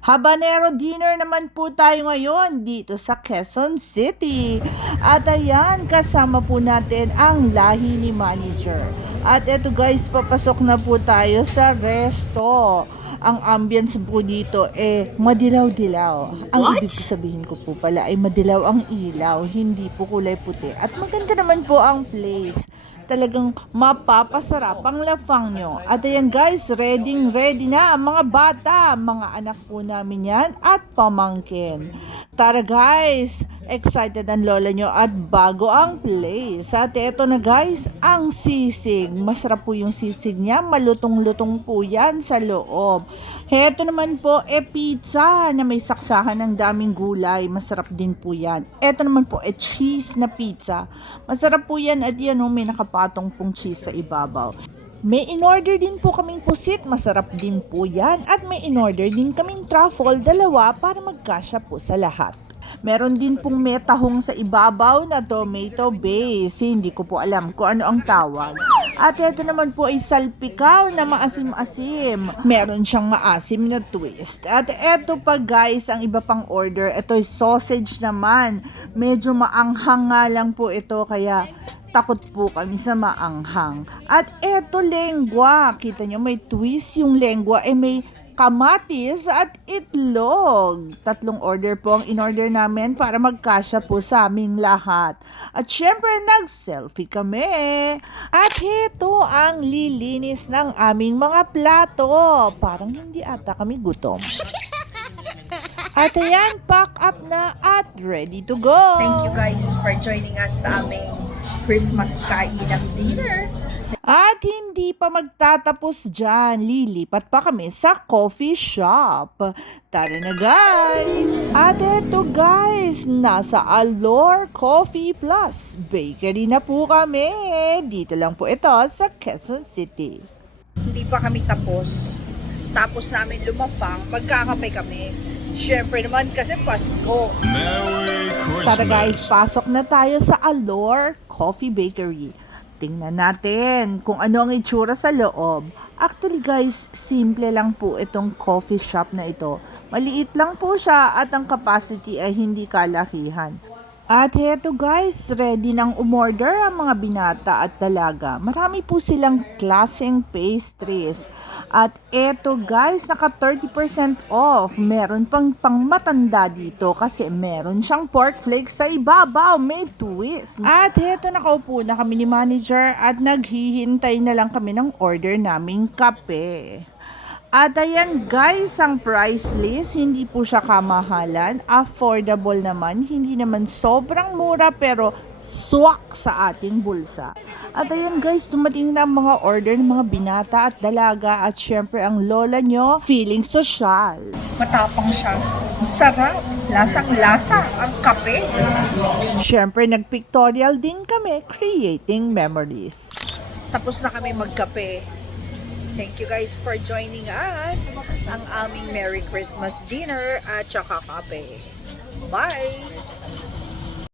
Habanero dinner naman po tayo ngayon dito sa Quezon City. At ayan, kasama po natin ang lahi ni manager. At eto guys, papasok na po tayo sa resto. Ang ambience po dito madilaw-dilaw. Ang ibig sabihin ko po pala ay madilaw ang ilaw, hindi po kulay puti. At maganda naman po ang place. Talagang mapapasarap ang lafang nyo. At ayan guys, ready na ang mga bata, mga anak po namin yan at pamangkin. Tara guys, excited ang lola nyo at bago ang place. At eto na guys, ang sisig. Masarap po yung sisig niya, malutong-lutong po yan sa loob. Heto naman po, pizza na may saksahan ng daming gulay. Masarap din po yan. Eto naman po, cheese na pizza. Masarap po yan at yan may nakapatong pong cheese sa ibabaw. May in-order din po kaming pusit, masarap din po yan. At may in-order din kaming truffle, dalawa para magkasya po sa lahat. Meron din pong may tahong sa ibabaw na tomato base. Hindi ko po alam kung ano ang tawag. At ito naman po ay salpikaw na maasim-asim. Meron siyang maasim na twist. At ito pa guys, ang iba pang order. Ito ay sausage naman. Medyo maanghang nga lang po ito kaya takot po kami sa maanghang. At eto lengwa. Kita nyo may twist yung lengwa. May kamatis at itlog. 3 order po ang in-order namin para magkasya po sa aming lahat. At syempre, nag-selfie kami. At ito ang lilinis ng aming mga plato. Parang hindi ata kami gutom. At ayan, pack up na at ready to go. Thank you guys for joining us sa aming Christmas kainan dinner. At hindi pa magtatapos dyan, lilipat pa kami sa coffee shop. Tara na guys! At eto guys, nasa Allure Coffee Plus Bakery na po kami. Dito lang po ito sa Quezon City. Hindi pa kami tapos. Tapos namin lumafang, magkakape kami. Siyempre naman kasi Pasko. Merry Christmas. Tara guys, pasok na tayo sa Allure Coffee Bakery. Tingnan natin kung ano ang itsura sa loob. Actually guys, simple lang po itong coffee shop na ito. Maliit lang po siya at ang capacity ay hindi kalakihan. At heto guys, ready nang umorder ang mga binata at dalaga. Marami po silang klaseng pastries. At eto guys, naka 30% off. Meron pang matanda dito kasi meron siyang pork flakes sa ibabaw. May twist. At heto, nakaupo na kami ni manager at naghihintay na lang kami ng order naming kape. At ayan guys, ang price list, hindi po siya kamahalan, affordable naman, hindi naman sobrang mura pero swak sa ating bulsa. At ayan guys, dumating na ang mga order ng mga binata at dalaga at syempre ang lola nyo, feeling social. Matapang siya. Sarap. Lasang-lasa ang kape. Syempre nagpictorial din kami, creating memories. Tapos na kami magkape. Thank you guys for joining us. Ang aming Merry Christmas dinner at saka kape. Bye!